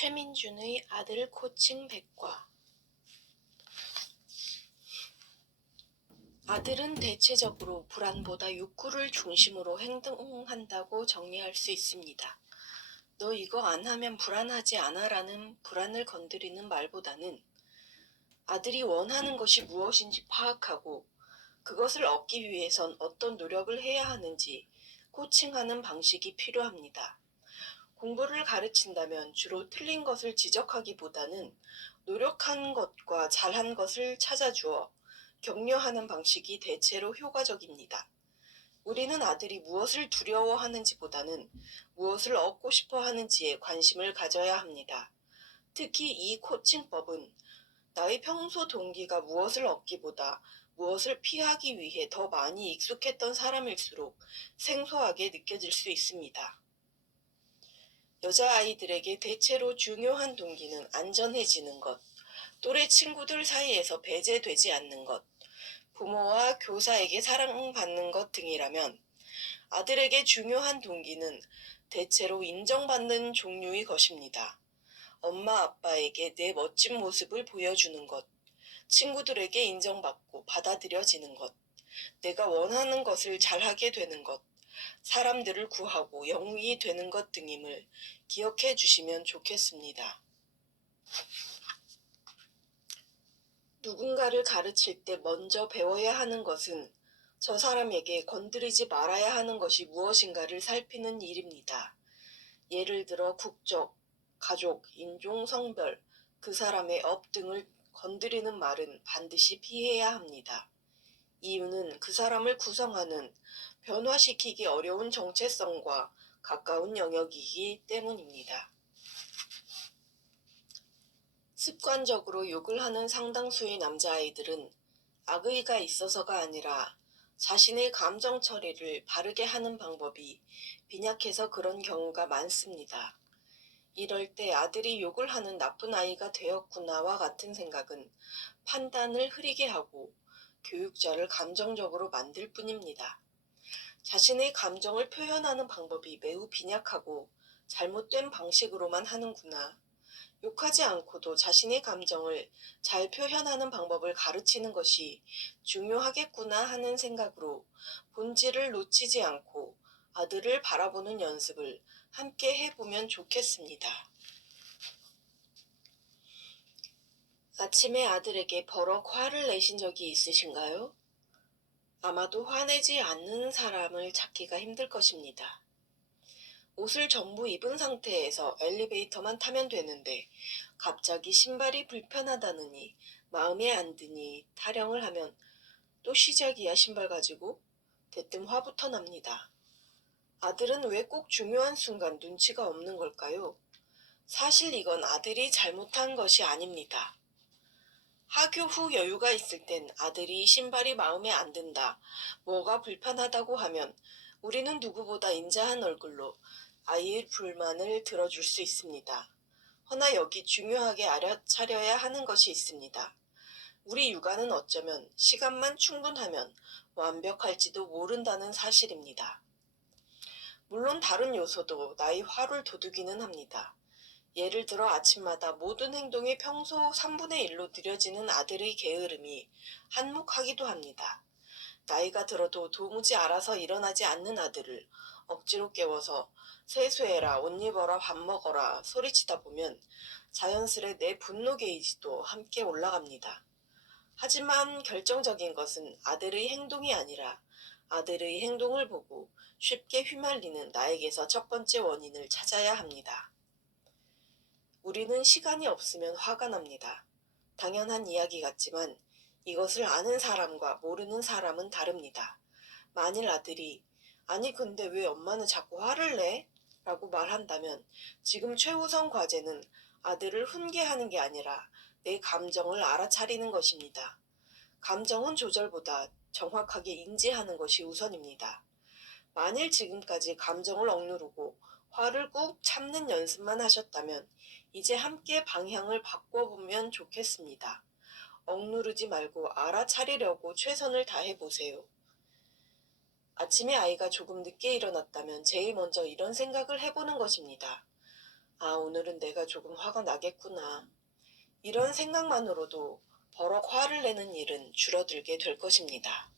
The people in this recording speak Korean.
최민준의 아들 코칭 백과. 아들은 대체적으로 불안보다 욕구를 중심으로 행동한다고 정리할 수 있습니다. 너 이거 안 하면 불안하지 않아? 라는 불안을 건드리는 말보다는 아들이 원하는 것이 무엇인지 파악하고 그것을 얻기 위해선 어떤 노력을 해야 하는지 코칭하는 방식이 필요합니다. 공부를 가르친다면 주로 틀린 것을 지적하기보다는 노력한 것과 잘한 것을 찾아주어 격려하는 방식이 대체로 효과적입니다. 우리는 아들이 무엇을 두려워하는지보다는 무엇을 얻고 싶어 하는지에 관심을 가져야 합니다. 특히 이 코칭법은 나의 평소 동기가 무엇을 얻기보다 무엇을 피하기 위해 더 많이 익숙했던 사람일수록 생소하게 느껴질 수 있습니다. 여자아이들에게 대체로 중요한 동기는 안전해지는 것, 또래 친구들 사이에서 배제되지 않는 것, 부모와 교사에게 사랑받는 것 등이라면 아들에게 중요한 동기는 대체로 인정받는 종류의 것입니다. 엄마 아빠에게 내 멋진 모습을 보여주는 것, 친구들에게 인정받고 받아들여지는 것, 내가 원하는 것을 잘하게 되는 것, 사람들을 구하고 영웅이 되는 것 등임을 기억해 주시면 좋겠습니다. 누군가를 가르칠 때 먼저 배워야 하는 것은 저 사람에게 건드리지 말아야 하는 것이 무엇인가를 살피는 일입니다. 예를 들어 국적, 가족, 인종, 성별, 그 사람의 업 등을 건드리는 말은 반드시 피해야 합니다. 이유는 그 사람을 구성하는 변화시키기 어려운 정체성과 가까운 영역이기 때문입니다. 습관적으로 욕을 하는 상당수의 남자아이들은 악의가 있어서가 아니라 자신의 감정 처리를 바르게 하는 방법이 빈약해서 그런 경우가 많습니다. 이럴 때 아들이 욕을 하는 나쁜 아이가 되었구나와 같은 생각은 판단을 흐리게 하고 교육자를 감정적으로 만들 뿐입니다. 자신의 감정을 표현하는 방법이 매우 빈약하고 잘못된 방식으로만 하는구나. 욕하지 않고도 자신의 감정을 잘 표현하는 방법을 가르치는 것이 중요하겠구나 하는 생각으로 본질을 놓치지 않고 아들을 바라보는 연습을 함께 해보면 좋겠습니다. 아침에 아들에게 버럭 화를 내신 적이 있으신가요? 아마도 화내지 않는 사람을 찾기가 힘들 것입니다. 옷을 전부 입은 상태에서 엘리베이터만 타면 되는데 갑자기 신발이 불편하다느니 마음에 안 드니 타령을 하면 또 시작이야 신발 가지고? 대뜸 화부터 납니다. 아들은 왜 꼭 중요한 순간 눈치가 없는 걸까요? 사실 이건 아들이 잘못한 것이 아닙니다. 하교 후 여유가 있을 땐 아들이 신발이 마음에 안 든다, 뭐가 불편하다고 하면 우리는 누구보다 인자한 얼굴로 아이의 불만을 들어줄 수 있습니다. 허나 여기 중요하게 알아차려야 하는 것이 있습니다. 우리 육아는 어쩌면 시간만 충분하면 완벽할지도 모른다는 사실입니다. 물론 다른 요소도 나의 화를 도둑이는 합니다. 예를 들어 아침마다 모든 행동이 평소 3분의 1로 느려지는 아들의 게으름이 한몫하기도 합니다. 나이가 들어도 도무지 알아서 일어나지 않는 아들을 억지로 깨워서 세수해라, 옷 입어라, 밥 먹어라 소리치다 보면 자연스레 내 분노 게이지도 함께 올라갑니다. 하지만 결정적인 것은 아들의 행동이 아니라 아들의 행동을 보고 쉽게 휘말리는 나에게서 첫 번째 원인을 찾아야 합니다. 우리는 시간이 없으면 화가 납니다. 당연한 이야기 같지만 이것을 아는 사람과 모르는 사람은 다릅니다. 만일 아들이 아니 근데 왜 엄마는 자꾸 화를 내? 라고 말한다면 지금 최우선 과제는 아들을 훈계하는 게 아니라 내 감정을 알아차리는 것입니다. 감정은 조절보다 정확하게 인지하는 것이 우선입니다. 만일 지금까지 감정을 억누르고 화를 꾹 참는 연습만 하셨다면 이제 함께 방향을 바꿔보면 좋겠습니다. 억누르지 말고 알아차리려고 최선을 다해보세요. 아침에 아이가 조금 늦게 일어났다면 제일 먼저 이런 생각을 해보는 것입니다. 아, 오늘은 내가 조금 화가 나겠구나. 이런 생각만으로도 버럭 화를 내는 일은 줄어들게 될 것입니다.